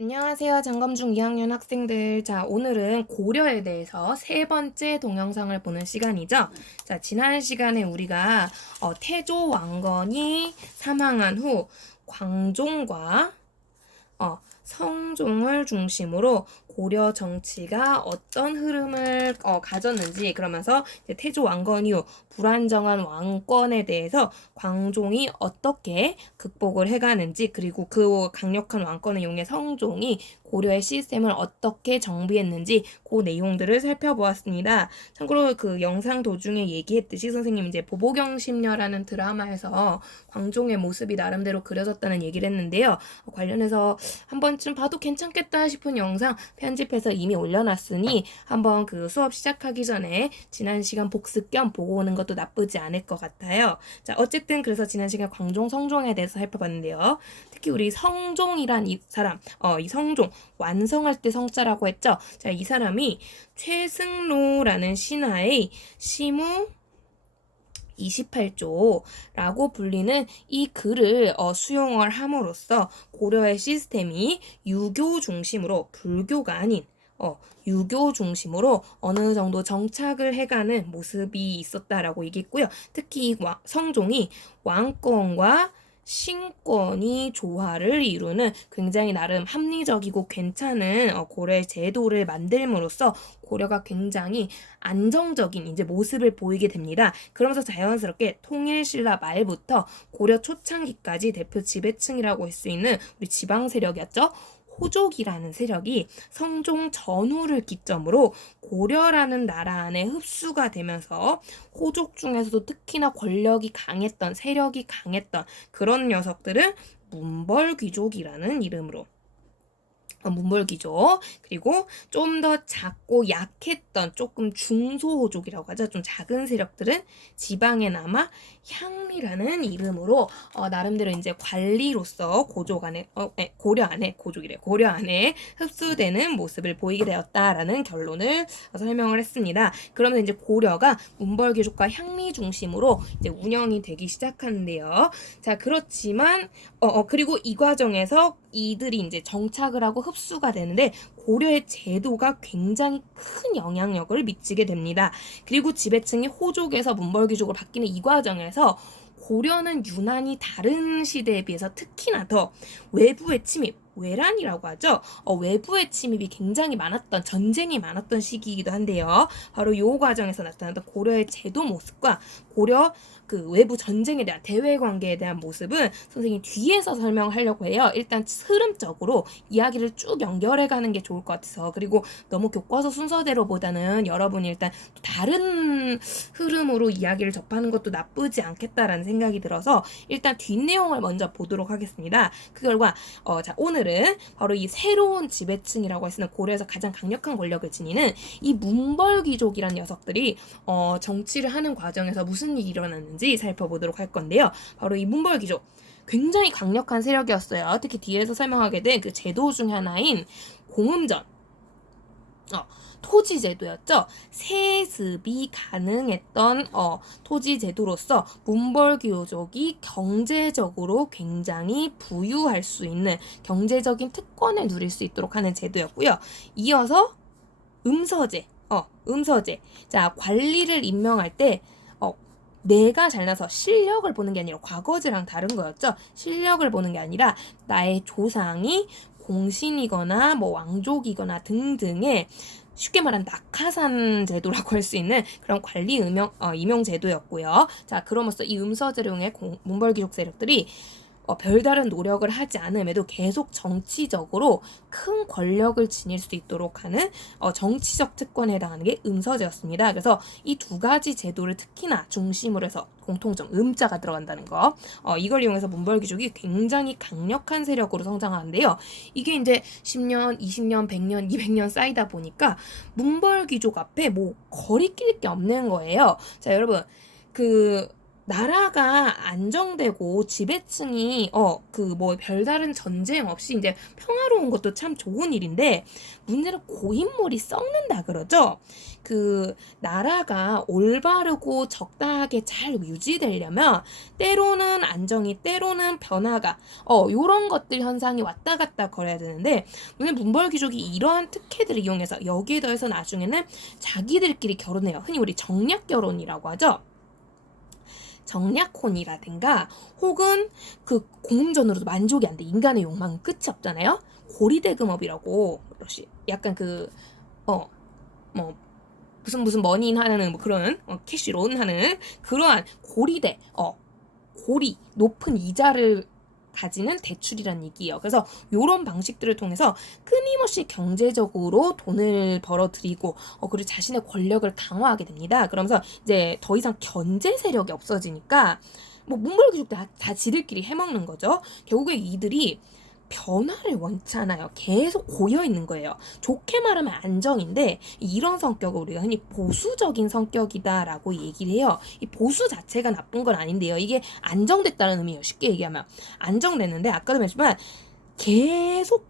안녕하세요. 장검중 2학년 학생들. 자, 오늘은 고려에 대해서 세 번째 동영상을 보는 시간이죠. 자, 지난 시간에 우리가 태조 왕건이 사망한 후 광종과 성종을 중심으로 고려 정치가 어떤 흐름을 가졌는지, 그러면서 이제 태조 왕건 이후 불안정한 왕권에 대해서 광종이 어떻게 극복을 해가는지, 그리고 그 강력한 왕권을 이용해 성종이 고려의 시스템을 어떻게 정비했는지 그 내용들을 살펴보았습니다. 참고로 그 영상 도중에 얘기했듯이 선생님 이제 보보경심녀라는 드라마에서 광종의 모습이 나름대로 그려졌다는 얘기를 했는데요. 관련해서 한 번쯤 봐도 괜찮겠다 싶은 영상 편집해서 이미 올려놨으니 한번 그 수업 시작하기 전에 지난 시간 복습 겸 보고 오는 것도 나쁘지 않을 것 같아요. 자, 어쨌든 그래서 지난 시간 광종, 성종에 대해서 살펴봤는데요. 특히 우리 성종이란 이 사람, 이 성종 완성할 때 성자라고 했죠. 자, 이 사람이 최승로라는 신하의 시무 28조라고 불리는 이 글을 수용을 함으로써 고려의 시스템이 유교 중심으로 불교가 아닌 유교 중심으로 어느 정도 정착을 해가는 모습이 있었다라고 얘기했고요. 특히 성종이 왕권과 신권이 조화를 이루는 굉장히 나름 합리적이고 괜찮은 고려의 제도를 만들므로써 고려가 굉장히 안정적인 이제 모습을 보이게 됩니다. 그러면서 자연스럽게 통일신라 말부터 고려 초창기까지 대표 지배층이라고 할 수 있는 우리 지방 세력이었죠. 호족이라는 세력이 성종 전후를 기점으로 고려라는 나라 안에 흡수가 되면서 호족 중에서도 특히나 권력이 강했던, 세력이 강했던 그런 녀석들은 문벌귀족이라는 이름으로 문벌귀족, 그리고 좀 더 작고 약했던 조금 중소호족이라고 하죠. 좀 작은 세력들은 지방에 남아 향리라는 이름으로 나름대로 이제 관리로서 고려 안에 고려 안에 흡수되는 모습을 보이게 되었다라는 결론을 설명을 했습니다. 그러면 이제 고려가 문벌귀족과 향리 중심으로 이제 운영이 되기 시작하는데요. 자, 그렇지만 그리고 이 과정에서 이들이 이제 정착을 하고 흡수가 되는데 고려의 제도가 굉장히 큰 영향력을 미치게 됩니다. 그리고 지배층이 호족에서 문벌귀족으로 바뀌는 이 과정에서 고려는 유난히 다른 시대에 비해서 특히나 더 외부의 침입, 외란이라고 하죠. 외부의 침입이 굉장히 많았던, 전쟁이 많았던 시기이기도 한데요. 바로 이 과정에서 나타났던 고려의 제도 모습과 고려 그 외부 전쟁에 대한 대외 관계에 대한 모습은 선생님이 뒤에서 설명하려고 해요. 일단 흐름적으로 이야기를 쭉 연결해 가는 게 좋을 것 같아서, 그리고 너무 교과서 순서대로보다는 여러분이 일단 다른 흐름으로 이야기를 접하는 것도 나쁘지 않겠다라는 생각이 들어서 일단 뒷내용을 먼저 보도록 하겠습니다. 그 결과 자, 오늘은 바로 이 새로운 지배층이라고 할 수 있는 고려에서 가장 강력한 권력을 지니는 이 문벌귀족이란 녀석들이 정치를 하는 과정에서 무슨 일이 일어났는지 살펴보도록 할 건데요. 바로 이 문벌귀족 굉장히 강력한 세력이었어요. 특히 뒤에서 설명하게 된 그 제도 중 하나인 공음전 토지 제도였죠. 세습이 가능했던 토지 제도로서 문벌귀족이 경제적으로 굉장히 부유할 수 있는 경제적인 특권을 누릴 수 있도록 하는 제도였고요. 이어서 음서제. 자, 관리를 임명할 때 내가 잘나서 실력을 보는 게 아니라 과거제랑 다른 거였죠. 실력을 보는 게 아니라 나의 조상이 공신이거나 뭐 왕족이거나 등등의 쉽게 말하는 낙하산 제도라고 할 수 있는 그런 관리 임용 제도였고요. 자, 그럼으로써 이 음서제를 이용해 문벌귀족 세력들이 별다른 노력을 하지 않음에도 계속 정치적으로 큰 권력을 지닐 수 있도록 하는 정치적 특권에 해당하는 게 음서제였습니다. 그래서 이 두 가지 제도를 특히나 중심으로 해서 공통점, 음자가 들어간다는 거. 이걸 이용해서 문벌귀족이 굉장히 강력한 세력으로 성장하는데요. 이게 이제 10년, 20년, 100년, 200년 쌓이다 보니까 문벌귀족 앞에 뭐 거리낄 게 없는 거예요. 자, 여러분, 나라가 안정되고 지배층이 별다른 전쟁 없이 이제 평화로운 것도 참 좋은 일인데, 문제는 고인물이 썩는다 그러죠. 그 나라가 올바르고 적당하게 잘 유지되려면 때로는 안정이, 때로는 변화가 요런 것들 현상이 왔다 갔다 거려야 되는데, 문제 문벌귀족이 이러한 특혜들을 이용해서 여기에 더해서 나중에는 자기들끼리 결혼해요. 흔히 우리 정략 결혼이라고 하죠. 정략혼이라든가, 혹은 그 공음전으로도 만족이 안 돼. 인간의 욕망은 끝이 없잖아요. 고리대금업이라고, 약간 무슨 머니인 하는 그런 캐시론 하는 그러한 고리대, 고리, 높은 이자를 가지는 대출이란 얘기예요. 그래서 이런 방식들을 통해서 끊임없이 경제적으로 돈을 벌어들이고 그리고 자신의 권력을 강화하게 됩니다. 그러면서 이제 더 이상 견제 세력이 없어지니까 문벌귀족 다 지들끼리 해먹는 거죠. 결국에 이들이 변화를 원치 않아요. 계속 고여 있는 거예요. 좋게 말하면 안정인데, 이런 성격을 우리가 흔히 보수적인 성격이다라고 얘기를 해요. 이 보수 자체가 나쁜 건 아닌데요. 이게 안정됐다는 의미예요. 쉽게 얘기하면 안정됐는데, 아까도 말했지만 계속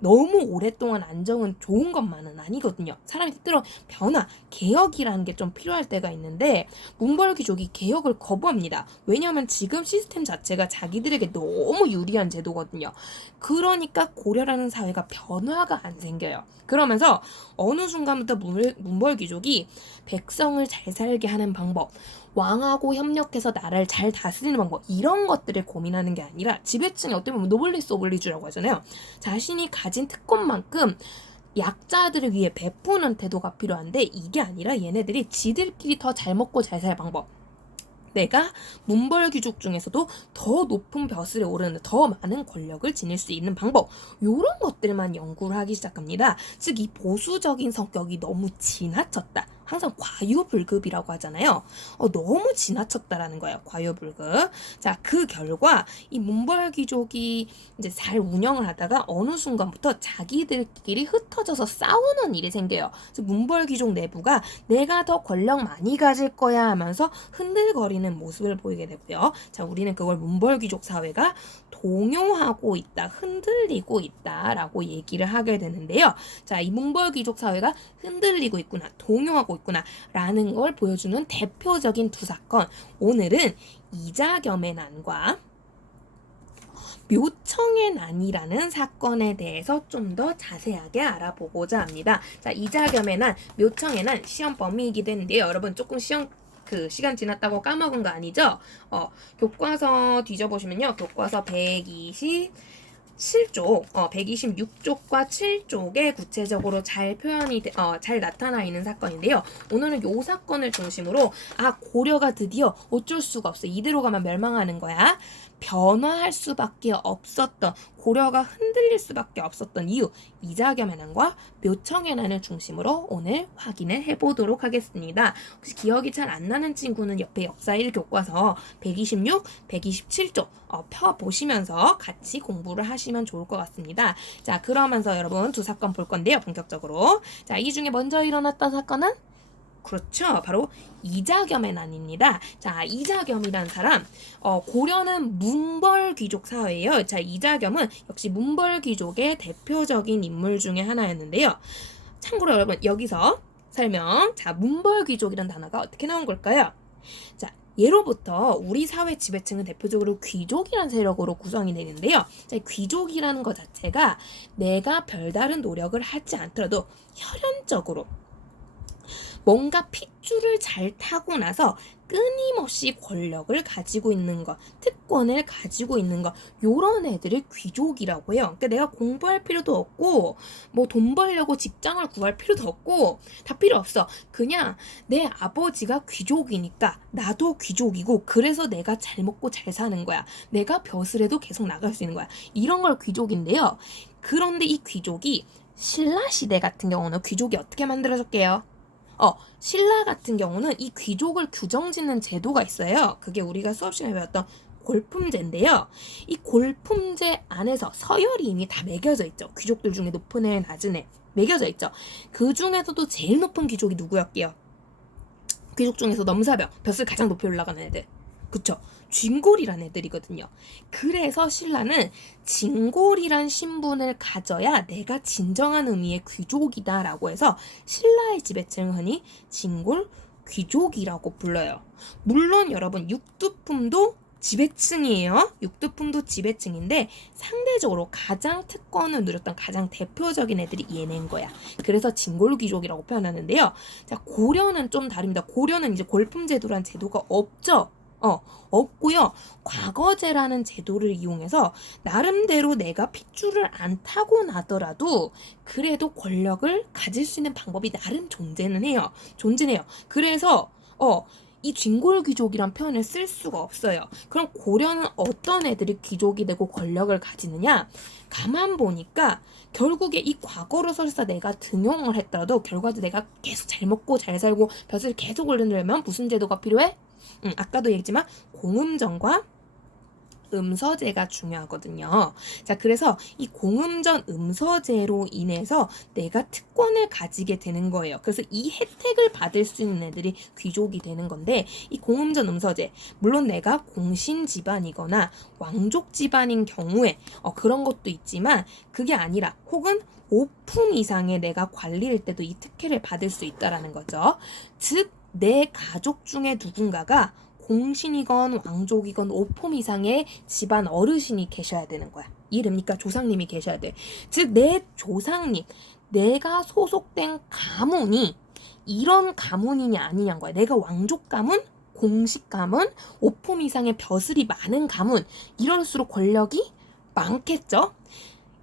너무 오랫동안 안정은 좋은 것만은 아니거든요. 사람이 때때로 변화, 개혁이라는 게 좀 필요할 때가 있는데, 문벌귀족이 개혁을 거부합니다. 왜냐하면 지금 시스템 자체가 자기들에게 너무 유리한 제도거든요. 그러니까 고려라는 사회가 변화가 안 생겨요. 그러면서 어느 순간부터 문벌귀족이 백성을 잘 살게 하는 방법, 왕하고 협력해서 나라를 잘 다스리는 방법, 이런 것들을 고민하는 게 아니라, 지배층이 어떻게 보면 노블리스 오블리주라고 하잖아요. 자신이 가진 특권만큼 약자들을 위해 베푸는 태도가 필요한데, 이게 아니라 얘네들이 지들끼리 더 잘 먹고 잘 살 방법, 내가 문벌귀족 중에서도 더 높은 벼슬에 오르는, 더 많은 권력을 지닐 수 있는 방법, 요런 것들만 연구를 하기 시작합니다. 즉, 이 보수적인 성격이 너무 지나쳤다. 항상 과유불급이라고 하잖아요. 너무 지나쳤다라는 거예요. 과유불급. 자, 그 결과 이 문벌귀족이 이제 잘 운영을 하다가 어느 순간부터 자기들끼리 흩어져서 싸우는 일이 생겨요. 그래서 문벌귀족 내부가 내가 더 권력 많이 가질 거야 하면서 흔들거리는 모습을 보이게 되고요. 자, 우리는 그걸 문벌귀족 사회가 동요하고 있다, 흔들리고 있다라고 얘기를 하게 되는데요. 자, 이 문벌귀족 사회가 흔들리고 있구나, 동요하고 있구나 라는 걸 보여주는 대표적인 두 사건, 오늘은 이자겸의 난과 묘청의 난이라는 사건에 대해서 좀 더 자세하게 알아보고자 합니다. 자, 이자겸의 난, 묘청의 난 시험 범위이기도 했는데요. 여러분 조금 시간 지났다고 까먹은 거 아니죠? 교과서 뒤져보시면요. 교과서 127쪽, 126쪽과 7쪽에 구체적으로 잘 잘 나타나 있는 사건인데요. 오늘은 이 사건을 중심으로, 고려가 드디어 어쩔 수가 없어, 이대로 가면 멸망하는 거야, 변화할 수밖에 없었던, 고려가 흔들릴 수밖에 없었던 이유, 이자겸의 난과 묘청의 난을 중심으로 오늘 확인을 해보도록 하겠습니다. 혹시 기억이 잘 안 나는 친구는 옆에 역사 1 교과서 126, 127쪽 펴보시면서 같이 공부를 하시면 좋을 것 같습니다. 자, 그러면서 여러분 두 사건 볼 건데요. 본격적으로. 자, 이 중에 먼저 일어났던 사건은, 그렇죠, 바로 이자겸의 난입니다. 자, 이자겸이란 사람, 고려는 문벌귀족 사회예요. 자, 이자겸은 역시 문벌귀족의 대표적인 인물 중에 하나였는데요. 참고로 여러분, 여기서 설명. 자, 문벌귀족이란 단어가 어떻게 나온 걸까요? 자, 예로부터 우리 사회 지배층은 대표적으로 귀족이라는 세력으로 구성이 되는데요. 자, 귀족이라는 것 자체가 내가 별다른 노력을 하지 않더라도 혈연적으로 뭔가 핏줄을 잘 타고 나서 끊임없이 권력을 가지고 있는 것, 특권을 가지고 있는 것, 요런 애들을 귀족이라고 해요. 그러니까 내가 공부할 필요도 없고, 돈 벌려고 직장을 구할 필요도 없고, 다 필요 없어. 그냥 내 아버지가 귀족이니까 나도 귀족이고, 그래서 내가 잘 먹고 잘 사는 거야. 내가 벼슬에도 계속 나갈 수 있는 거야. 이런 걸 귀족인데요. 그런데 이 귀족이 신라 시대 같은 경우는 귀족이 어떻게 만들어졌게요? 신라 같은 경우는 이 귀족을 규정짓는 제도가 있어요. 그게 우리가 수업 시간에 배웠던 골품제인데요. 이 골품제 안에서 서열이 이미 다 매겨져 있죠. 귀족들 중에 높은 애, 낮은 애 매겨져 있죠. 그 중에서도 제일 높은 귀족이 누구였게요? 귀족 중에서 넘사벽, 벼슬 가장 높이 올라가는 애들. 그쵸? 쥔골이란 애들이거든요. 그래서 신라는 진골이란 신분을 가져야 내가 진정한 의미의 귀족이다라고 해서 신라의 지배층을 흔히 진골 귀족이라고 불러요. 물론 여러분 육두품도 지배층이에요. 육두품도 지배층인데 상대적으로 가장 특권을 누렸던 가장 대표적인 애들이 얘네인 거야. 그래서 진골귀족이라고 표현하는데요. 자, 고려는 좀 다릅니다. 고려는 이제 골품제도란 제도가 없죠. 없고요. 과거제라는 제도를 이용해서 나름대로 내가 핏줄을 안 타고 나더라도 그래도 권력을 가질 수 있는 방법이 나름 존재는 해요. 존재해요. 그래서 이 쥔골귀족이란 표현을 쓸 수가 없어요. 그럼 고려는 어떤 애들이 귀족이 되고 권력을 가지느냐? 가만 보니까 결국에 이 과거로 설사 내가 등용을 했더라도 결과도 내가 계속 잘 먹고 잘 살고 벼슬 계속 오르려면 무슨 제도가 필요해? 아까도 얘기했지만 공음전과 음서제가 중요하거든요. 자, 그래서 이 공음전 음서제로 인해서 내가 특권을 가지게 되는 거예요. 그래서 이 혜택을 받을 수 있는 애들이 귀족이 되는 건데 이 공음전 음서제 물론 내가 공신 집안이거나 왕족 집안인 경우에 그런 것도 있지만 그게 아니라 혹은 5품 이상의 내가 관리일 때도 이 특혜를 받을 수 있다라는 거죠. 즉 내 가족 중에 누군가가 공신이건 왕족이건 5품 이상의 집안 어르신이 계셔야 되는 거야. 이해됩니까? 조상님이 계셔야 돼. 즉 내 조상님, 내가 소속된 가문이 이런 가문이냐 아니냐인 거야. 내가 왕족 가문, 공식 가문, 5품 이상의 벼슬이 많은 가문 이럴수록 권력이 많겠죠?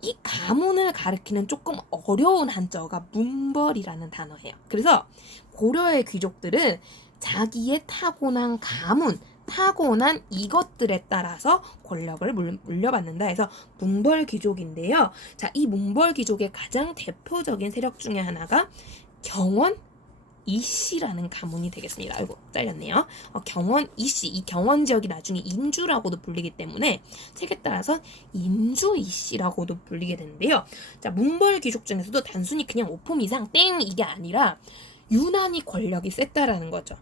이 가문을 가리키는 조금 어려운 한자어가 문벌이라는 단어예요. 그래서 고려의 귀족들은 자기의 타고난 가문, 타고난 이것들에 따라서 권력을 물려받는다 해서 문벌 귀족인데요. 자, 이 문벌 귀족의 가장 대표적인 세력 중에 하나가 경원 이씨라는 가문이 되겠습니다. 아이고 잘렸네요. 경원 이씨, 이 경원 지역이 나중에 인주라고도 불리기 때문에 책에 따라서 인주 이씨라고도 불리게 되는데요. 자, 문벌 귀족 중에서도 단순히 그냥 5품 이상 땡 이게 아니라 유난히 권력이 셌다라는 거죠.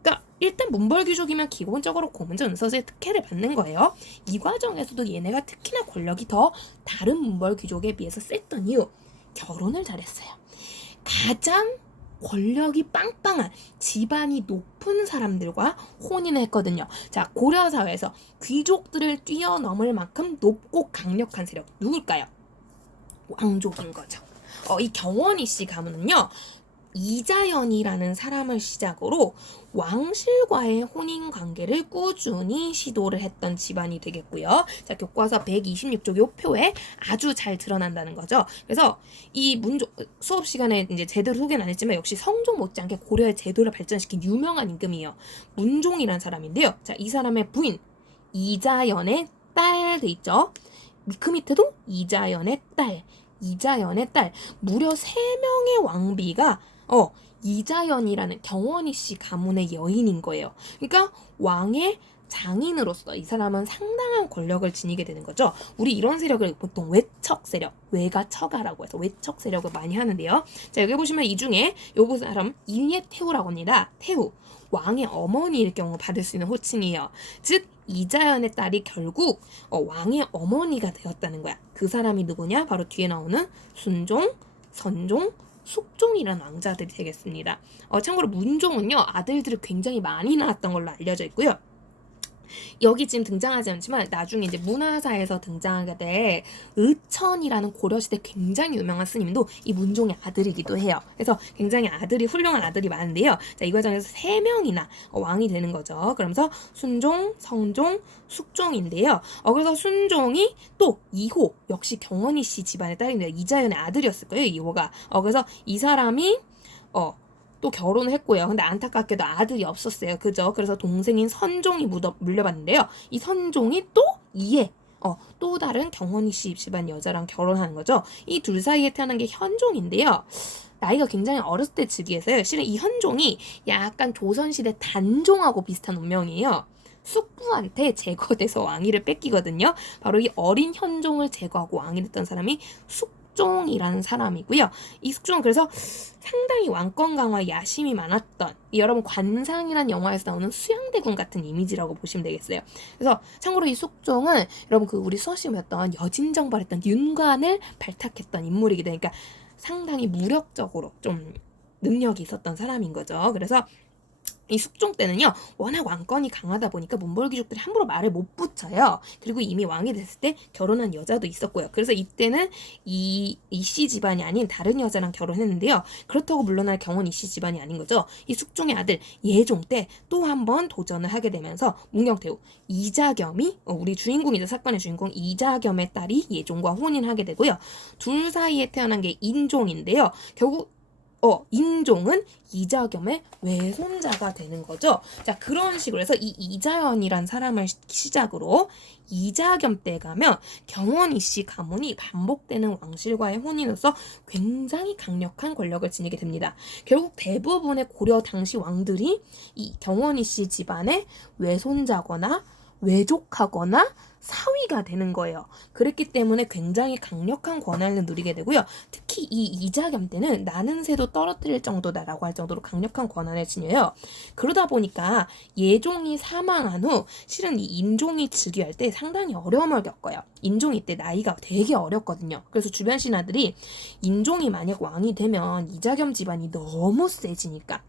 그러니까 일단 문벌 귀족이면 기본적으로 고문전 은서제의 특혜를 받는 거예요. 이 과정에서도 얘네가 특히나 권력이 더 다른 문벌 귀족에 비해서 셌던 이유 결혼을 잘했어요. 가장 권력이 빵빵한 집안이 높은 사람들과 혼인을 했거든요. 자, 고려 사회에서 귀족들을 뛰어넘을 만큼 높고 강력한 세력 누굴까요? 왕족인 거죠. 이 경원이 씨 가문은요. 이자연이라는 사람을 시작으로 왕실과의 혼인 관계를 꾸준히 시도를 했던 집안이 되겠고요. 자, 교과서 126쪽 요 표에 아주 잘 드러난다는 거죠. 그래서 이 문종 수업 시간에 이제 제대로 소개는 안 했지만 역시 성종 못지않게 고려의 제도를 발전시킨 유명한 임금이에요. 문종이라는 사람인데요. 자, 이 사람의 부인 이자연의 딸 돼 있죠. 그 밑에도 이자연의 딸. 무려 3명의 왕비가 이자연이라는 경원이 씨 가문의 여인인 거예요. 그러니까 왕의 장인으로서 이 사람은 상당한 권력을 지니게 되는 거죠. 우리 이런 세력을 보통 외척 세력, 외가 처가라고 해서 외척 세력을 많이 하는데요. 자, 여기 보시면 이 중에 요거 사람 이예태후라고 합니다. 태후, 왕의 어머니일 경우 받을 수 있는 호칭이에요. 즉 이자연의 딸이 결국 왕의 어머니가 되었다는 거야. 그 사람이 누구냐? 바로 뒤에 나오는 순종, 선종, 숙종이라는 왕자들이 되겠습니다. 참고로 문종은요 아들들이 굉장히 많이 낳았던 걸로 알려져 있고요. 여기 지금 등장하지 않지만 나중에 이제 문화사에서 등장하게 될 의천이라는 고려시대 굉장히 유명한 스님도 이 문종의 아들이기도 해요. 그래서 굉장히 훌륭한 아들이 많은데요. 자, 이 과정에서 3명이나 왕이 되는 거죠. 그러면서 순종, 성종, 숙종인데요. 그래서 순종이 또 2호 역시 경원이 씨 집안의 딸입니다. 이자연의 아들이었을 거예요. 2호가. 그래서 이 사람이 또 결혼을 했고요. 근데 안타깝게도 아들이 없었어요. 그죠? 그래서 동생인 선종이 물려봤는데요. 이 선종이 또 이에 또 다른 경원이 씨 집안 여자랑 결혼하는 거죠. 이 둘 사이에 태어난 게 현종인데요. 나이가 굉장히 어렸을 때 즉위해서요. 실은 이 현종이 약간 조선시대 단종하고 비슷한 운명이에요. 숙부한테 제거돼서 왕위를 뺏기거든요. 바로 이 어린 현종을 제거하고 왕이 됐던 사람이 숙부 이숙종이라는 사람이고요. 이숙종은 그래서 상당히 왕권 강화 야심이 많았던, 여러분 관상이란 영화에서 나오는 수양대군 같은 이미지라고 보시면 되겠어요. 그래서 참고로 이숙종은 여러분 그 우리 수업 시간에 배웠던 여진정발했던 윤관을 발탁했던 인물이기도 하니까 상당히 무력적으로 좀 능력이 있었던 사람인 거죠. 그래서 이 숙종 때는요, 워낙 왕권이 강하다 보니까 문벌귀족들이 함부로 말을 못 붙여요. 그리고 이미 왕이 됐을 때 결혼한 여자도 있었고요. 그래서 이때는 이씨 집안이 아닌 다른 여자랑 결혼했는데요. 그렇다고 물러날 경우는 이씨 집안이 아닌 거죠. 이 숙종의 아들 예종 때 또 한 번 도전을 하게 되면서 문경태후 이자겸이 우리 주인공이자 사건의 주인공 이자겸의 딸이 예종과 혼인하게 되고요. 둘 사이에 태어난 게 인종인데요. 결국 인종은 이자겸의 외손자가 되는 거죠. 자, 그런 식으로 해서 이 이자연이란 사람을 시작으로 이자겸 때 가면 경원 이씨 가문이 반복되는 왕실과의 혼인으로서 굉장히 강력한 권력을 지니게 됩니다. 결국 대부분의 고려 당시 왕들이 이 경원 이씨 집안의 외손자거나 외족하거나 사위가 되는 거예요. 그랬기 때문에 굉장히 강력한 권한을 누리게 되고요. 특히 이 이자겸 때는 나는 새도 떨어뜨릴 정도다라고 할 정도로 강력한 권한을 지녀요. 그러다 보니까 예종이 사망한 후 실은 이 인종이 즉위할 때 상당히 어려움을 겪어요. 인종이 때 나이가 되게 어렸거든요. 그래서 주변 신하들이 인종이 만약 왕이 되면 이자겸 집안이 너무 세지니까,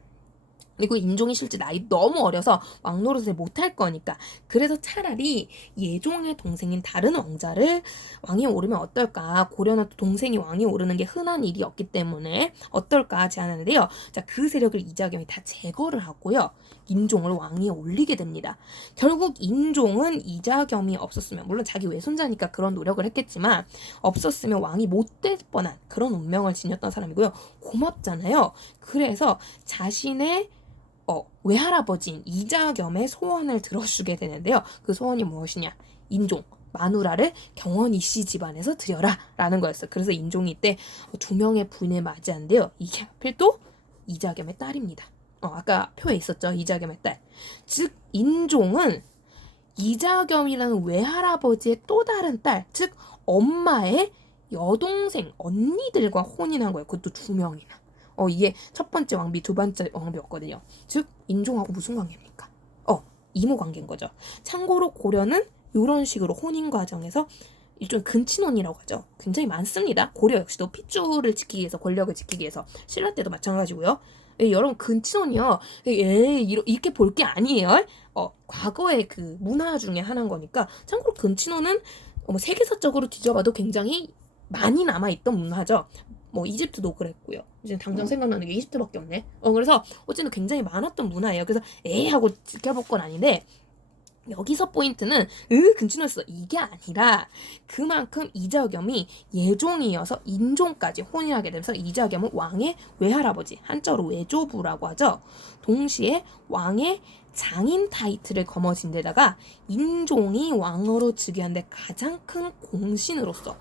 그리고 인종이 실제 나이 너무 어려서 왕 노릇을 못할 거니까, 그래서 차라리 예종의 동생인 다른 왕자를 왕이 오르면 어떨까, 고려나 동생이 왕이 오르는 게 흔한 일이었기 때문에 어떨까 제안하는데요. 자, 그 세력을 이자겸이 다 제거를 하고요, 인종을 왕위에 올리게 됩니다. 결국 인종은 이자겸이 없었으면, 물론 자기 외손자니까 그런 노력을 했겠지만 없었으면 왕이 못 될 뻔한 그런 운명을 지녔던 사람이고요. 고맙잖아요. 그래서 자신의 외할아버지인 이자겸의 소원을 들어주게 되는데요. 그 소원이 무엇이냐? 인종, 마누라를 경원 이씨 집안에서 드려라 라는 거였어요. 그래서 인종이 이때 두 명의 부인을 맞이한데요. 이게 하필 또 이자겸의 딸입니다. 아까 표에 있었죠. 이자겸의 딸. 즉 인종은 이자겸이라는 외할아버지의 또 다른 딸, 즉 엄마의 여동생 언니들과 혼인한 거예요. 그것도 두 명이나. 이게 첫 번째 왕비, 두 번째 왕비였거든요. 즉 인종하고 무슨 관계입니까? 이모 관계인 거죠. 참고로 고려는 이런 식으로 혼인 과정에서 일종의 근친혼이라고 하죠. 굉장히 많습니다. 고려 역시도 핏줄을 지키기 위해서, 권력을 지키기 위해서. 신라 때도 마찬가지고요. 여러분 근친혼이요. 이렇게 볼 게 아니에요. 과거의 그 문화 중에 하나인 거니까. 참고로 근친혼은 세계사적으로 뒤져봐도 굉장히 많이 남아있던 문화죠. 이집트도 그랬고요. 이제 당장 생각나는 게 이집트밖에 없네. 그래서 어쨌든 굉장히 많았던 문화예요. 그래서 하고 지켜볼 건 아닌데, 여기서 포인트는 근친혼했어 이게 아니라 그만큼 이자겸이 예종이어서 인종까지 혼인하게 되면서 이자겸은 왕의 외할아버지, 한자로 외조부라고 하죠. 동시에 왕의 장인 타이틀을 거머쥔 데다가 인종이 왕으로 즉위한 데 가장 큰 공신으로서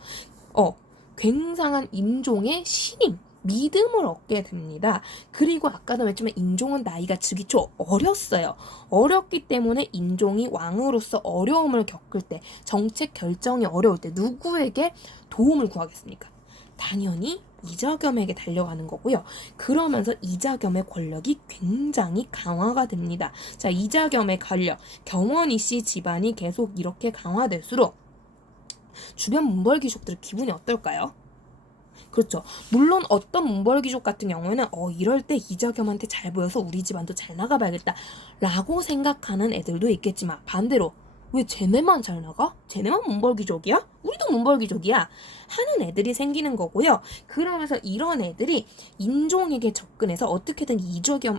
굉장한 인종의 신임, 믿음을 얻게 됩니다. 그리고 아까도 말했지만 인종은 나이가 즉위 초 어렸어요. 어렸기 때문에 인종이 왕으로서 어려움을 겪을 때, 정책 결정이 어려울 때 누구에게 도움을 구하겠습니까? 당연히 이자겸에게 달려가는 거고요. 그러면서 이자겸의 권력이 굉장히 강화가 됩니다. 자, 이자겸의 권력, 경원 이씨 집안이 계속 이렇게 강화될수록 주변 문벌귀족들의 기분이 어떨까요? 그렇죠. 물론 어떤 문벌귀족 같은 경우에는 이럴 때 이자겸한테 잘 보여서 우리 집안도 잘 나가봐야겠다 라고 생각하는 애들도 있겠지만, 반대로 왜 쟤네만 잘 나가? 쟤네만 문벌귀족이야? 우리도 문벌귀족이야 하는 애들이 생기는 거고요. 그러면서 이런 애들이 인종에게 접근해서 어떻게든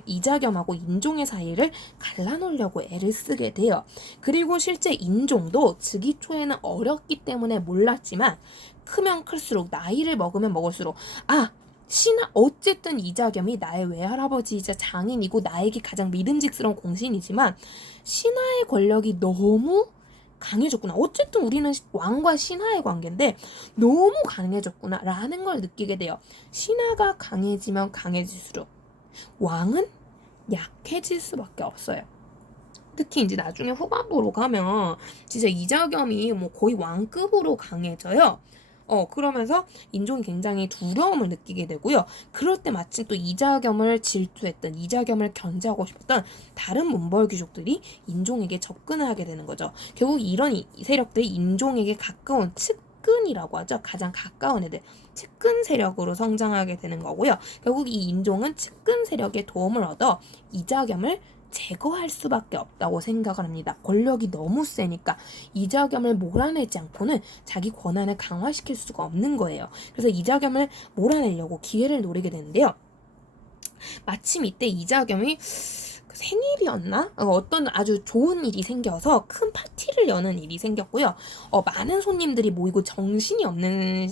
이자겸하고 인종의 사이를 갈라놓으려고 애를 쓰게 돼요. 그리고 실제 인종도 즉위 초에는 어렸기 때문에 몰랐지만 크면 클수록, 나이를 먹으면 먹을수록, 어쨌든 이자겸이 나의 외할아버지이자 장인이고 나에게 가장 믿음직스러운 공신이지만 신하의 권력이 너무 강해졌구나. 어쨌든 우리는 왕과 신하의 관계인데 너무 강해졌구나 라는 걸 느끼게 돼요. 신하가 강해지면 강해질수록 왕은 약해질 수밖에 없어요. 특히 이제 나중에 후반부로 가면 진짜 이자겸이 거의 왕급으로 강해져요. 그러면서 인종이 굉장히 두려움을 느끼게 되고요. 그럴 때 마침 또 이자겸을 질투했던, 이자겸을 견제하고 싶었던 다른 몬골 귀족들이 인종에게 접근을 하게 되는 거죠. 결국 이런 세력들이 인종에게 가까운 측근이라고 하죠. 가장 가까운 애들. 측근 세력으로 성장하게 되는 거고요. 결국 이 인종은 측근 세력의 도움을 얻어 이자겸을 제거할 수밖에 없다고 생각을 합니다. 권력이 너무 세니까 이자겸을 몰아내지 않고는 자기 권한을 강화시킬 수가 없는 거예요. 그래서 이자겸을 몰아내려고 기회를 노리게 되는데요. 마침 이때 이자겸이 생일이었나? 어떤 아주 좋은 일이 생겨서 큰 파티를 여는 일이 생겼고요. 많은 손님들이 모이고 정신이 없는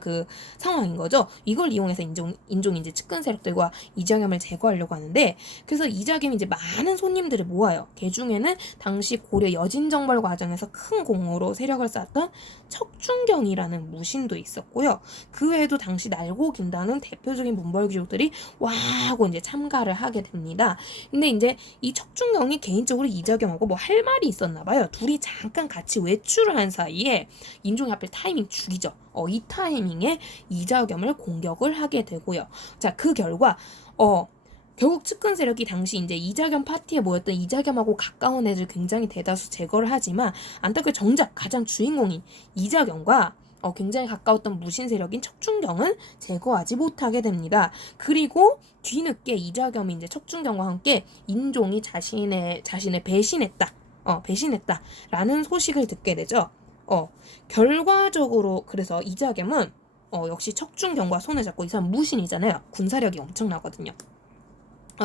그 상황인 거죠. 이걸 이용해서 인종 이제 측근 세력들과 이자겸을 제거하려고 하는데, 그래서 이자겸이 이제 많은 손님들을 모아요. 그 중에는 당시 고려 여진정벌 과정에서 큰 공으로 세력을 쌓았던 척준경이라는 무신도 있었고요. 그 외에도 당시 날고 긴다는 대표적인 몬골 귀족들이 와 하고 이제 참가를 하게 됩니다. 근데 이제 이 척준경이 개인적으로 이자겸하고 뭐 할 말이 있었나 봐요. 둘이 잠깐 같이 외출을 한 사이에 인종이 하필 타이밍 죽이죠. 이 타이밍에 이자겸을 공격을 하게 되고요. 자, 그 결과 결국 측근 세력이 당시 이제 이자겸 파티에 모였던 이자겸하고 가까운 애들 굉장히 대다수 제거를 하지만 안타깝게 정작 가장 주인공인 이자겸과 굉장히 가까웠던 무신 세력인 척준경은 제거하지 못하게 됩니다. 그리고 뒤늦게 이자겸이 이제 척준경과 함께 인종이 자신을 배신했다라는 소식을 듣게 되죠. 결과적으로 그래서 이자겸은 역시 척준경과 손을 잡고, 이 사람 무신이잖아요. 군사력이 엄청나거든요.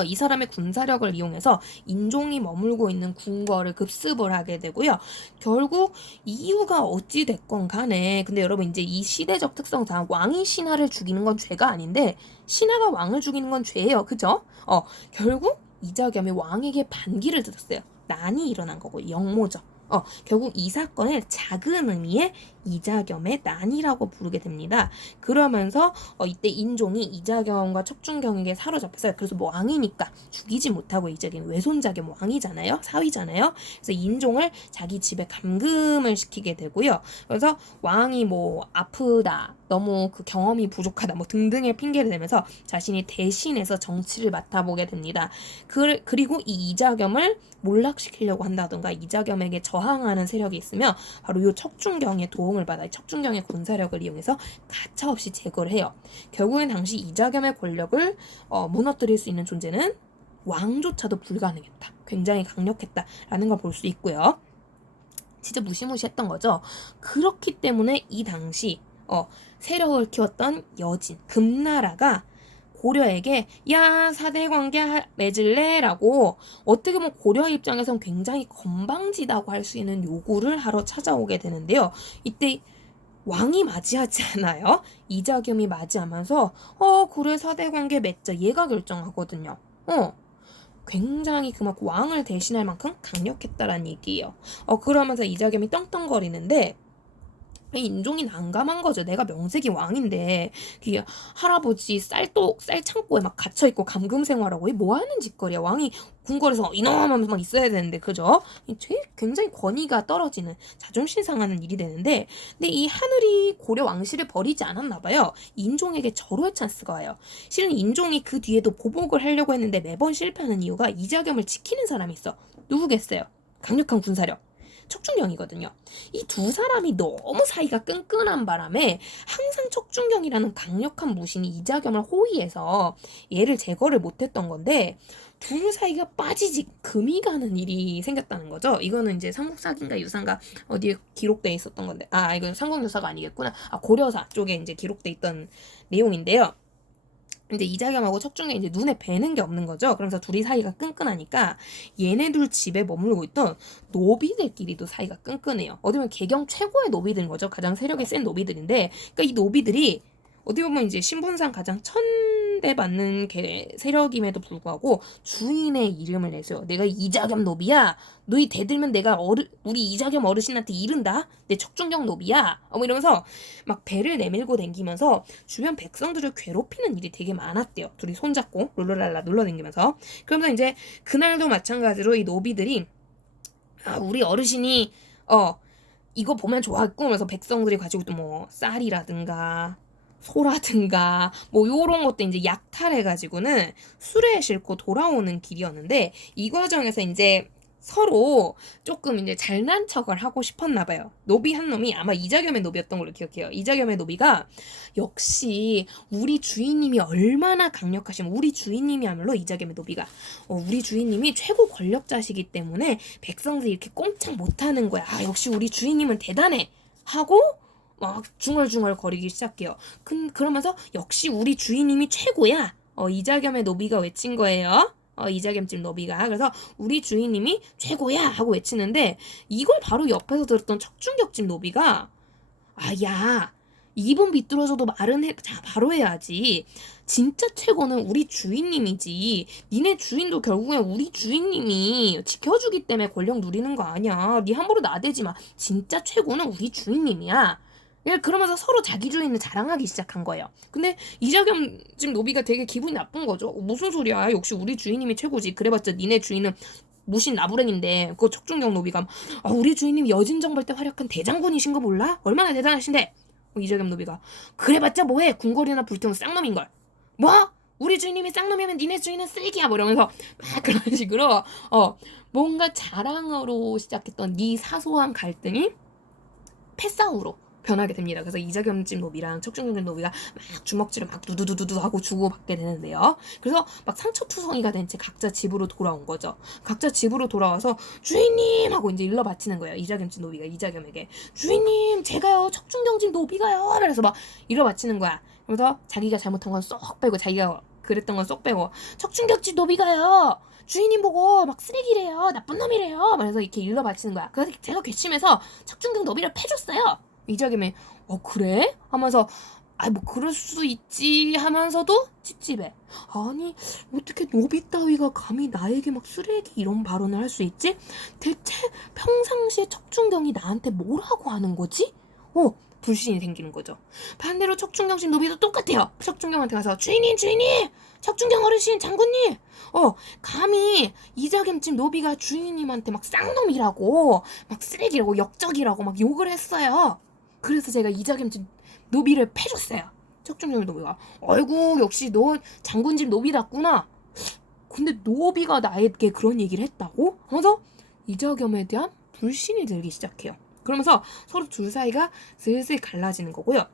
이 사람의 군사력을 이용해서 인종이 머물고 있는 궁궐을 급습을 하게 되고요. 결국 이유가 어찌 됐건 간에, 근데 여러분 이제 이 시대적 특성상 왕이 신하를 죽이는 건 죄가 아닌데 신하가 왕을 죽이는 건 죄예요. 그죠? 결국 이자겸이 왕에게 반기를 들었어요. 난이 일어난 거고, 역모죠. 결국 이 사건을 작은 의미의 이자겸의 난이라고 부르게 됩니다. 그러면서 이때 인종이 이자겸과 척준경에게 사로잡혀서, 그래서 뭐 왕이니까 죽이지 못하고, 이자겸 외손자겸 왕이잖아요, 사위잖아요. 그래서 인종을 자기 집에 감금을 시키게 되고요. 그래서 왕이 뭐 아프다, 너무 그 경험이 부족하다, 뭐 등등의 핑계를 대면서 자신이 대신해서 정치를 맡아보게 됩니다. 그리고 이 이자겸을 몰락시키려고 한다던가 이자겸에게 저항하는 세력이 있으면 바로 이 척준경의 도움을 받아 척준경의 군사력을 이용해서 가차없이 제거를 해요. 결국엔 당시 이자겸의 권력을 무너뜨릴 수 있는 존재는 왕조차도 불가능했다. 굉장히 강력했다라는 걸 볼 수 있고요. 진짜 무시무시했던 거죠. 그렇기 때문에 이 당시 세력을 키웠던 여진, 금나라가 고려에게 야 사대관계 맺을래? 라고 어떻게 보면 고려 입장에선 굉장히 건방지다고 할 수 있는 요구를 하러 찾아오게 되는데요. 이때 왕이 맞이하지 않아요. 이자겸이 맞이하면서 그래 사대관계 맺자, 얘가 결정하거든요. 굉장히 그만큼 왕을 대신할 만큼 강력했다라는 얘기예요. 그러면서 이자겸이 떵떵거리는데 인종이 난감한 거죠. 내가 명색이 왕인데 할아버지 쌀 창고에 막 갇혀있고 감금 생활하고 뭐 하는 짓거리야. 왕이 궁궐에서 이놈하면서 막 있어야 되는데, 그죠? 굉장히 권위가 떨어지는, 자존심 상하는 일이 되는데, 근데 이 하늘이 고려 왕실을 버리지 않았나 봐요. 인종에게 절호의 찬스가 와요. 실은 인종이 그 뒤에도 보복을 하려고 했는데 매번 실패하는 이유가 이자겸을 지키는 사람이 있어. 누구겠어요? 강력한 군사력. 척준경이거든요. 이 두 사람이 너무 사이가 끈끈한 바람에 항상 척준경이라는 강력한 무신이 이자겸을 호위해서 얘를 제거를 못했던 건데, 둘 사이가 빠지지 금이 가는 일이 생겼다는 거죠. 이거는 이제 삼국사기인가 유사인가 어디에 기록돼 있었던 건데, 이건 삼국유사가 아니겠구나. 고려사 쪽에 이제 기록돼 있던 내용인데요. 근데 이자겸하고 척준경이 이제 눈에 뵈는 게 없는 거죠. 그러면서 둘이 사이가 끈끈하니까 얘네들 집에 머물고 있던 노비들끼리도 사이가 끈끈해요. 어디 보면 개경 최고의 노비들인 거죠. 가장 세력이 센 노비들인데, 그러니까 이 노비들이 어디 보면 이제 신분상 가장 천대받는 세력임에도 불구하고 주인의 이름을 내세요. 내가 이자겸 노비야. 너희 대들면 내가 우리 이자겸 어르신한테 이른다. 내 척준경 노비야. 이러면서 막 배를 내밀고 댕기면서 주변 백성들을 괴롭히는 일이 되게 많았대요. 둘이 손잡고 룰루랄라 눌러댕기면서. 그러면서 이제 그날도 마찬가지로 이 노비들이 우리 어르신이 이거 보면 좋아했고 그래서 백성들이 가지고 있던 뭐 쌀이라든가 소라든가 뭐 요런 것도 이제 약탈해가지고는 수레에 싣고 돌아오는 길이었는데 이 과정에서 이제 서로 조금 이제 잘난 척을 하고 싶었나 봐요. 노비 한 놈이 아마 이자겸의 노비였던 걸로 기억해요. 이자겸의 노비가 역시 우리 주인님이 얼마나 강력하시면 우리 주인님이야말로 이자겸의 노비가 우리 주인님이 최고 권력자시기 때문에 백성들이 이렇게 꼼짝 못하는 거야. 아, 역시 우리 주인님은 대단해 하고 막 중얼중얼 거리기 시작해요. 그러면서 역시 우리 주인님이 최고야. 이자겸의 노비가 외친 거예요. 이자겸집 노비가. 그래서 우리 주인님이 최고야 하고 외치는데 이걸 바로 옆에서 들었던 척중격집 노비가 야 입은 비뚤어져도 말은 바로 해야지. 진짜 최고는 우리 주인님이지. 니네 주인도 결국엔 우리 주인님이 지켜주기 때문에 권력 누리는 거 아니야. 니 함부로 나대지 마. 진짜 최고는 우리 주인님이야. 그러면서 서로 자기 주인을 자랑하기 시작한 거예요. 근데 이자겸 집 노비가 되게 기분이 나쁜 거죠. 무슨 소리야. 역시 우리 주인님이 최고지. 그래봤자 니네 주인은 무신 나부랭인데 그 척중경 노비가 우리 주인님 여진정벌 때 활약한 대장군이신 거 몰라? 얼마나 대단하신데. 이자겸 노비가 그래봤자 뭐해. 궁궐이나 불태운 쌍놈인걸. 뭐? 우리 주인님이 쌍놈이면 니네 주인은 쓰레기야. 뭐 이러면서 막 그런 식으로 뭔가 자랑으로 시작했던 이 사소한 갈등이 패싸움으로 변하게 됩니다. 그래서 이자겸집 노비랑 척중경 노비가 막 주먹질을 막 두두두두 하고 주고받게 되는데요. 그래서 막 상처투성이가 된 채 각자 집으로 돌아온 거죠. 각자 집으로 돌아와서 주인님 하고 이제 일러 바치는 거예요. 이자겸집 노비가 이자겸에게 주인님 제가요 척중경집 노비가요. 그래서 막 일러 바치는 거야. 그래서 자기가 잘못한 건 쏙 빼고 자기가 그랬던 건 쏙 빼고 척중경집 노비가요 주인님 보고 막 쓰레기래요. 나쁜 놈이래요. 그래서 이렇게 일러 바치는 거야. 그래서 제가 괘씸해서 척중경 노비를 패줬어요. 이자겸이 그래? 하면서 뭐 그럴 수 있지 하면서도 찝찝해. 아니 어떻게 노비 따위가 감히 나에게 막 쓰레기 이런 발언을 할 수 있지? 대체 평상시에 척중경이 나한테 뭐라고 하는 거지? 불신이 생기는 거죠. 반대로 척중경집 노비도 똑같아요. 척중경한테 가서 주인님 척중경 어르신 장군님 감히 이자겸집 노비가 주인님한테 막 쌍놈이라고 막 쓰레기라고 역적이라고 막 욕을 했어요. 그래서 제가 이자겸집 노비를 패줬어요. 척중경 노비가 아이고 역시 너 장군집 노비답구나. 근데 노비가 나에게 그런 얘기를 했다고? 하면서 이자겸에 대한 불신이 들기 시작해요. 그러면서 서로 둘 사이가 슬슬 갈라지는 거고요.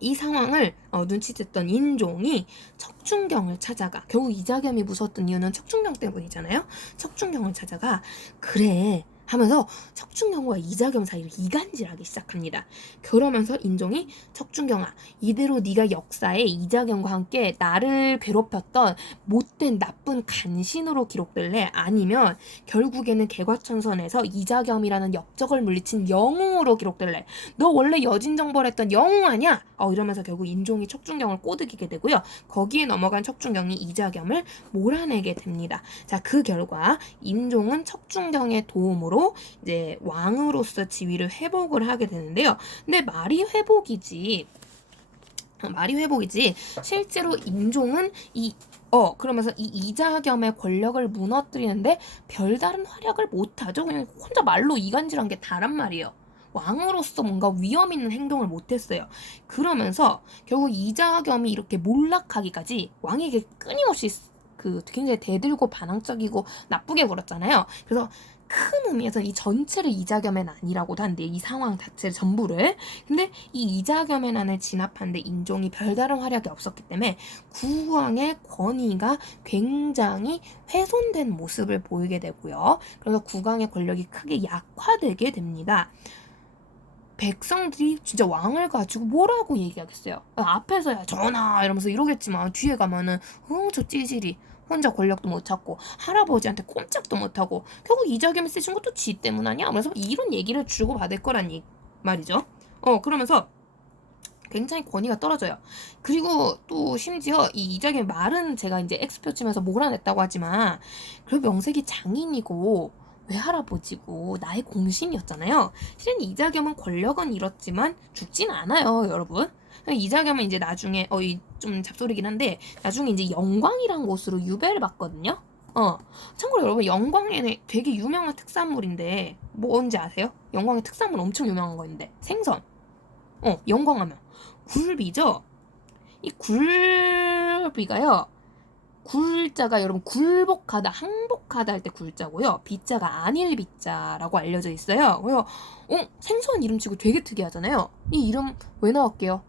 이 상황을 눈치챘던 인종이 척중경을 찾아가. 결국 이자겸이 무서웠던 이유는 척중경 때문이잖아요. 척중경을 찾아가 그래 하면서 척중경과 이자겸 사이를 이간질하기 시작합니다. 그러면서 인종이 척중경아 이대로 네가 역사에 이자겸과 함께 나를 괴롭혔던 못된 나쁜 간신으로 기록될래? 아니면 결국에는 개과천선에서 이자겸이라는 역적을 물리친 영웅으로 기록될래? 너 원래 여진정벌했던 영웅 아니야? 이러면서 결국 인종이 척중경을 꼬드기게 되고요. 거기에 넘어간 척중경이 이자겸을 몰아내게 됩니다. 자, 그 결과 인종은 척중경의 도움으로 이제 왕으로서 지위를 회복을 하게 되는데요. 근데 말이 회복이지 실제로 인종은 그러면서 이 이자겸의 권력을 무너뜨리는데 별다른 활약을 못하죠. 그냥 혼자 말로 이간질한 게 다란 말이에요. 왕으로서 뭔가 위험 있는 행동을 못했어요. 그러면서 결국 이자겸이 이렇게 몰락하기까지 왕에게 끊임없이 굉장히 대들고 반항적이고 나쁘게 굴었잖아요. 그래서 큰 의미에서 이 전체를 이자겸의 난이라고도 한대. 이 상황 자체를 전부를. 근데 이 이자겸의 난을 진압하는데 인종이 별다른 활약이 없었기 때문에 국왕의 권위가 굉장히 훼손된 모습을 보이게 되고요. 그래서 국왕의 권력이 크게 약화되게 됩니다. 백성들이 진짜 왕을 가지고 뭐라고 얘기하겠어요. 앞에서야 전하 이러면서 이러겠지만 뒤에 가면은 저 찌질이 혼자 권력도 못 찾고 할아버지한테 꼼짝도 못하고 결국 이자겸이 쓰신 것도 지 때문 아니야? 그래서 이런 얘기를 주고받을 거란 말이죠. 그러면서 굉장히 권위가 떨어져요. 그리고 또 심지어 이 이자겸의 말은 제가 이제 X표 치면서 몰아냈다고 하지만 그래도 명색이 장인이고 외할아버지고 나의 공신이었잖아요. 실은 이자겸은 권력은 잃었지만 죽진 않아요, 여러분. 이자겸은 이제 나중에 좀 잡소리긴 한데 나중에 이제 영광이란 곳으로 유배를 받거든요. 참고로 여러분 영광에는 되게 유명한 특산물인데 뭔지 아세요? 영광의 특산물 엄청 유명한 거 있는데 생선. 영광하면 굴비죠. 이 굴비가요. 굴자가 여러분 굴복하다, 항복하다 할 때 굴자고요. 비자가 안일 비자라고 알려져 있어요. 그래서 생선 이름치고 되게 특이하잖아요. 이 이름 왜 나왔게요?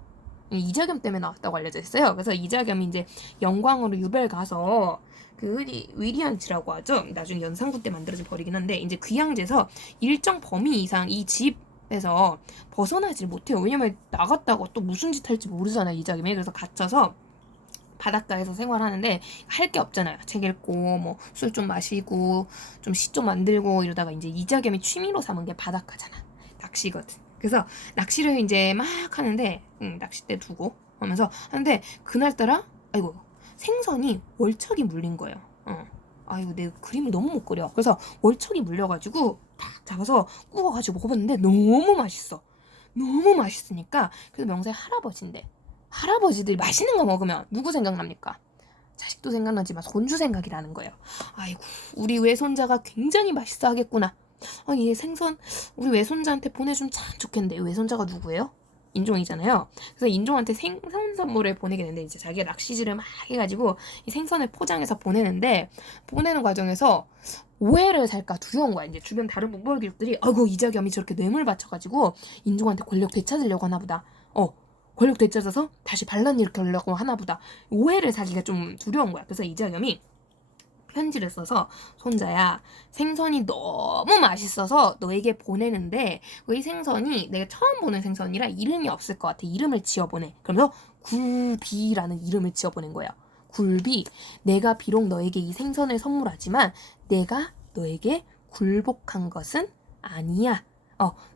이자겸 때문에 나왔다고 알려져 있어요. 그래서 이자겸이 이제 영광으로 유배를 가서 그 위리안치라고 하죠. 나중에 연산군 때 만들어진 벌이긴 한데 이제 귀양지에서 일정 범위 이상 이 집에서 벗어나질 못해요. 왜냐면 나갔다가 또 무슨 짓 할지 모르잖아요. 이자겸이. 그래서 갇혀서 바닷가에서 생활하는데 할 게 없잖아요. 책 읽고 뭐 술 좀 마시고 좀 시 좀 만들고 이러다가 이제 이자겸이 취미로 삼은 게 바닷가잖아. 낚시거든. 그래서 낚시를 이제 막 하는데 낚싯대 두고 하면서 하는데 그날따라 아이고 생선이 월척이 물린 거예요. 아이고 내 그림을 너무 못 그려. 그래서 월척이 물려가지고 딱 잡아서 구워가지고 먹어봤는데 너무 맛있어. 너무 맛있으니까 그래서 명세 할아버지인데 할아버지들이 맛있는 거 먹으면 누구 생각납니까? 자식도 생각나지만 손주 생각이 나는 거예요. 아이고 우리 외손자가 굉장히 맛있어 하겠구나. 아니 얘 생선 우리 외손자한테 보내주면 참 좋겠는데 외손자가 누구예요? 인종이잖아요. 그래서 인종한테 생선 선물을 보내게 되는데 이제 자기가 낚시질을 막 해가지고 이 생선을 포장해서 보내는데 보내는 과정에서 오해를 살까 두려운 거야. 이제 주변 다른 문벌기족들이 아이고 이자겸이 저렇게 뇌물 바쳐가지고 인종한테 권력 되찾으려고 하나 보다. 권력 되찾아서 다시 반란 일으키려고 하나 보다. 오해를 사기가 좀 두려운 거야. 그래서 이자겸이 편지를 써서 손자야 생선이 너무 맛있어서 너에게 보내는데 이 생선이 내가 처음 보는 생선이라 이름이 없을 것 같아. 이름을 지어보내. 그러면서 굴비라는 이름을 지어보낸 거야. 굴비, 내가 비록 너에게 이 생선을 선물하지만 내가 너에게 굴복한 것은 아니야.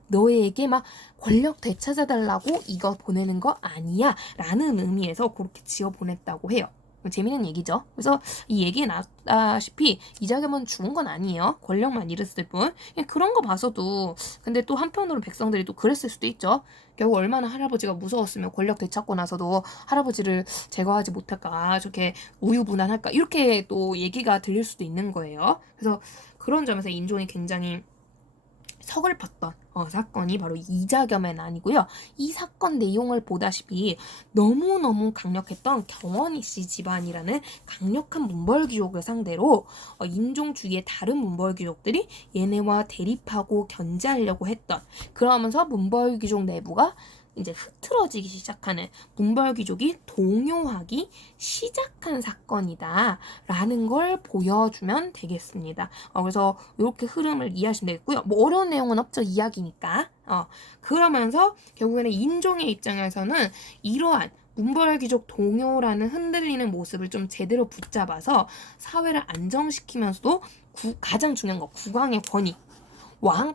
너에게 막 권력 되찾아달라고 이거 보내는 거 아니야 라는 의미에서 그렇게 지어 보냈다고 해요. 재밌는 얘기죠. 그래서 이 얘기에 나왔다시피 이자겸은 죽은 건 아니에요. 권력만 잃었을 뿐. 그냥 그런 거 봐서도 근데 또 한편으로 백성들이 또 그랬을 수도 있죠. 결국 얼마나 할아버지가 무서웠으면 권력 되찾고 나서도 할아버지를 제거하지 못할까 저렇게 우유부단할까 이렇게 또 얘기가 들릴 수도 있는 거예요. 그래서 그런 점에서 인종이 굉장히 서글펐던 사건이 바로 이자겸의 난이고요. 이 사건 내용을 보다시피 너무너무 강력했던 경원이 씨 집안이라는 강력한 문벌귀족을 상대로 인종주의의 다른 문벌귀족들이 얘네와 대립하고 견제하려고 했던 그러면서 문벌귀족 내부가 이제 흐트러지기 시작하는 문벌귀족이 동요하기 시작한 사건이다 라는 걸 보여주면 되겠습니다. 그래서 이렇게 흐름을 이해하시면 되겠고요. 뭐 어려운 내용은 없죠. 이야기니까. 그러면서 결국에는 인종의 입장에서는 이러한 문벌귀족 동요라는 흔들리는 모습을 좀 제대로 붙잡아서 사회를 안정시키면서도 가장 중요한 거 국왕의 권위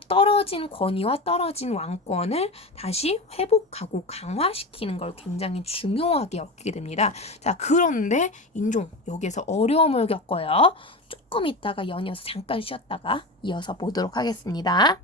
떨어진 권위와 떨어진 왕권을 다시 회복하고 강화시키는 걸 굉장히 중요하게 여기게 됩니다. 자, 그런데 인종 여기에서 어려움을 겪어요. 조금 있다가 연이어서 잠깐 쉬었다가 이어서 보도록 하겠습니다.